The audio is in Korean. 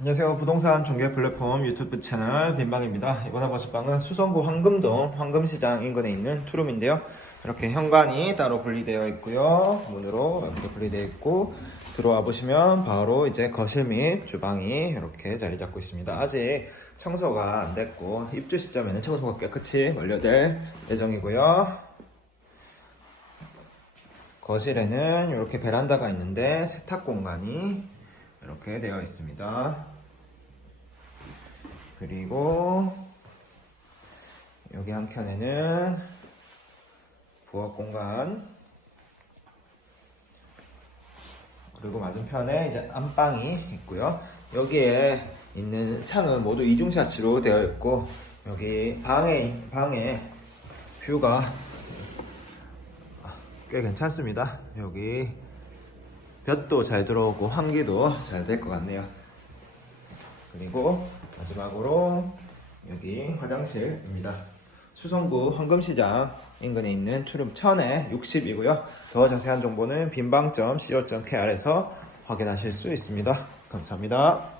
안녕하세요. 부동산 중개 플랫폼 유튜브 채널 빈방입니다. 이번에 보실 방은 수성구 황금동 황금시장 인근에 있는 투룸인데요. 이렇게 현관이 따로 분리되어 있고요. 문으로 이렇게 분리되어 있고 들어와 보시면 바로 이제 거실 및 주방이 이렇게 자리 잡고 있습니다. 아직 청소가 안 됐고 입주 시점에는 청소가 깨끗이 완료될 예정이고요. 거실에는 이렇게 베란다가 있는데 세탁 공간이 이렇게 되어 있습니다. 그리고 여기 한 켠에는 부엌 공간 그리고 맞은편에 이제 안방이 있고요. 여기에 있는 창은 모두 이중 샤치로 되어 있고 여기 방에 방에 뷰가 꽤 괜찮습니다. 여기 볕도 잘 들어오고 환기도 잘 될 것 같네요. 그리고 마지막으로 여기 화장실입니다. 수성구 황금시장 인근에 있는 추름 천에 60이고요. 더 자세한 정보는 빈방점 co.kr에서 확인하실 수 있습니다. 감사합니다.